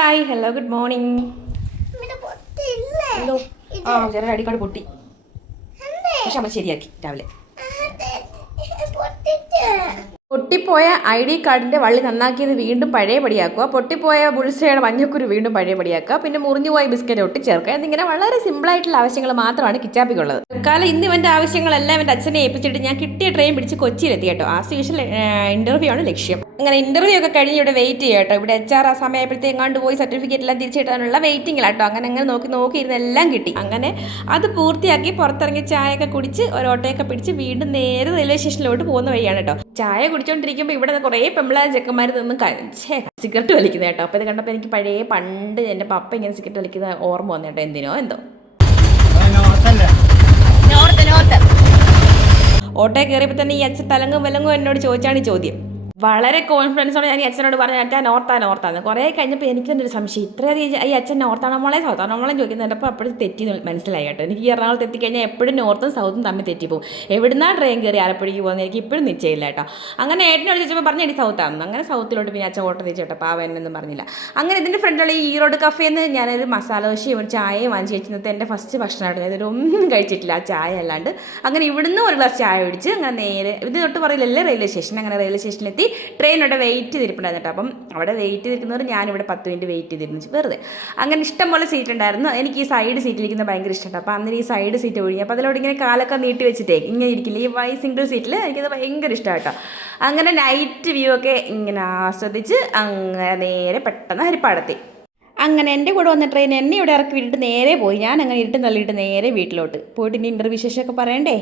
Hi hello good morning. എന്തോ ചെറിയ അടിക്കാട് പൊട്ടി, പക്ഷെ നമ്മൾ ശരിയാക്കി രാവിലെ. പൊട്ടിപ്പോയ ID കാർഡിൻ്റെ വള്ളി നന്നാക്കിയത് വീണ്ടും പഴയപടിയാക്കുക, പൊട്ടിപ്പോയ ബുൾസയുടെ മഞ്ഞക്കുരു വീണ്ടും പഴയപടിയാക്കുക, പിന്നെ മുറിഞ്ഞുപോയ ബിസ്ക്കറ്റ് ഒട്ടിച്ചേർക്കുക എന്നിങ്ങനെ വളരെ സിമ്പിളായിട്ടുള്ള ആവശ്യങ്ങൾ മാത്രമാണ് കിച്ചാപ്പിക്കുള്ളത്. കാലം ഇന്ന് ഇവൻ്റെ ആവശ്യങ്ങളെല്ലാം എൻ്റെ അച്ഛനെ ഏൽപ്പിച്ചിട്ട് ഞാൻ കിട്ടിയ ട്രെയിൻ പിടിച്ച് കൊച്ചിയിലെത്തി കേട്ടോ. ആസ് യൂഷ്വൽ ഇൻ്റർവ്യൂ ആണ് ലക്ഷ്യം. അങ്ങനെ ഇൻ്റർവ്യൂ ഒക്കെ കഴിഞ്ഞ് ഇവിടെ വെയിറ്റ് ചെയ്യാം കേട്ടോ. ഇവിടെ HR ആ സമയപ്പോഴത്തേക്ക് എങ്ങാണ്ട് പോയി സർട്ടിഫിക്കറ്റ് എല്ലാം തിരിച്ചിട്ടാനുള്ള വെയിറ്റിംഗിലാട്ടോ. അങ്ങനെ നോക്കിയിരുന്ന എല്ലാം കിട്ടി. അങ്ങനെ അത് പൂർത്തിയാക്കി പുറത്തിറങ്ങി ചായയൊക്കെ കുടിച്ച് ഒരു ഓട്ടോയൊക്കെ പിടിച്ച് വീണ്ടും നേരെ റെയിൽവേ സ്റ്റേഷനിലോട്ട് പോകുന്ന വഴിയാണ് കേട്ടോ. ചായ കുടിച്ചോണ്ടിരിക്കുമ്പോൾ ഇവിടെ കുറേ പെമ്പിളായ ചെക്കന്മാർ നിന്ന് സിഗരറ്റ് വലിക്കുന്നത് കേട്ടോ. അപ്പോൾ ഇത് കണ്ടപ്പോൾ എനിക്ക് പണ്ട് എൻ്റെ പപ്പ ഇങ്ങനെ സിഗരറ്റ് വലിക്കുന്ന ഓർമ്മ വന്നു കേട്ടോ. എന്തിനോ എന്തോ ഓട്ടോയിൽ കയറിയപ്പോൾ തന്നെ ഈ അച്ഛൻ തലങ്ങും വിലങ്ങും എന്നോട് ചോദിച്ചാണ് ഈ ചോദ്യം. വളരെ കോൺഫിഡൻസോടെ ഞാൻ ഈ അച്ഛനോട് പറഞ്ഞു, അച്ഛൻ നോർത്താന്ന്. കുറേ കഴിഞ്ഞപ്പോൾ എനിക്ക് തന്നെ ഒരു സംശയം, ഇത്രയധികം ഈ അച്ഛൻ നോർത്താണോ മോളെ സൗത്താണോ മോളെ ചോദിക്കുന്നുണ്ട്. അപ്പോൾ അപ്പോഴും തെറ്റി മനസ്സിലായി കേട്ടോ. എനിക്ക് ഈ എറണാകുളത്ത് എത്തിക്കഴിഞ്ഞാൽ എപ്പോഴും നോർത്തും സൗത്തും തമ്മിൽ തെറ്റിപ്പോവും. എവിടുന്നാണ് ട്രെയിൻ കയറി ആലപ്പുഴയ്ക്ക് പോകുന്നത് എനിക്ക് ഇപ്പോഴും നിശ്ചയമില്ല കേട്ടോ. അങ്ങനെ ഏട്ടനോട് ചോദിച്ചപ്പോൾ പറഞ്ഞടി സൗത്താണെന്ന്. അങ്ങനെ സൗത്തിലോട്ട് പിന്നെ അച്ഛൻ ഓട്ടോ തിരിച്ചു കേട്ടോ. പാവ എന്നൊന്നും പറഞ്ഞില്ല. അങ്ങനെ ഇതിൻ്റെ ഫ്രണ്ടിലുള്ള ഈ ഈറോഡ് കഫേന്ന് ഞാനൊരു മസാല ദോശയും ഒരു ചായയും വാങ്ങിച്ച് കഴിച്ചിരുന്നത് എൻ്റെ ഫസ്റ്റ് ഭക്ഷണമായിട്ട്. ഞാനൊരു ഒന്നും കഴിച്ചിട്ടില്ല ആ ചായ അല്ലാണ്ട്. അങ്ങനെ ഇവിടുന്ന് ഒരു ഗ്ലാസ് ചായ ഒഴിച്ച് അങ്ങനെ നേരെ ഇത് തൊട്ട് പറയില്ലല്ലേ റെയിൽവേ സ്റ്റേഷൻ. അങ്ങനെ റെയിൽവേ സ്റ്റേഷനിലെത്തി. ട്രെയിൻ അവിടെ വെയിറ്റ് ചെയ്തിരിപ്പുണ്ടായിരുന്നു കേട്ടോ. അപ്പം അവിടെ വെയിറ്റ് ചെയ്തിരിക്കുന്നവർ ഞാനിവിടെ 10 മിനിറ്റ് വെയിറ്റ് ചെയ്തിരുന്നു വെറുതെ. അങ്ങനെ ഇഷ്ടംപോലെ സീറ്റ് ഉണ്ടായിരുന്നു. എനിക്ക് ഈ സൈഡ് സീറ്റിലിരിക്കുന്നത് ഭയങ്കര ഇഷ്ടമാണ്. അപ്പോൾ അന്നേരം ഈ സൈഡ് സീറ്റ് ഒഴിഞ്ഞു. അപ്പോൾ അതിലോട്ട് ഇങ്ങനെ കാലൊക്കെ നീട്ടി വെച്ചിട്ടേ ഇങ്ങനെ ഇരിക്കില്ല ഈ സിംഗിൾ സീറ്റിൽ. എനിക്കത് ഭയങ്കര ഇഷ്ടമാണ് കേട്ടോ. അങ്ങനെ നൈറ്റ് വ്യൂ ഒക്കെ ഇങ്ങനെ ആസ്വദിച്ച് അങ്ങനെ നേരെ പെട്ടെന്ന് ഹരിപ്പാടെത്തി. അങ്ങനെ എൻ്റെ കൂടെ വന്ന ട്രെയിൻ എന്നെ ഇവിടെ ഇറക്കി വിട്ടിട്ട് നേരെ പോയി. ഞാൻ അങ്ങനെ ഇരുട്ട് തള്ളിയിട്ട് നേരെ വീട്ടിലോട്ട് പോയിട്ട് ഇനി ഇൻ്റർവ്യൂ വിശേഷമൊക്കെ പറയണ്ടേ.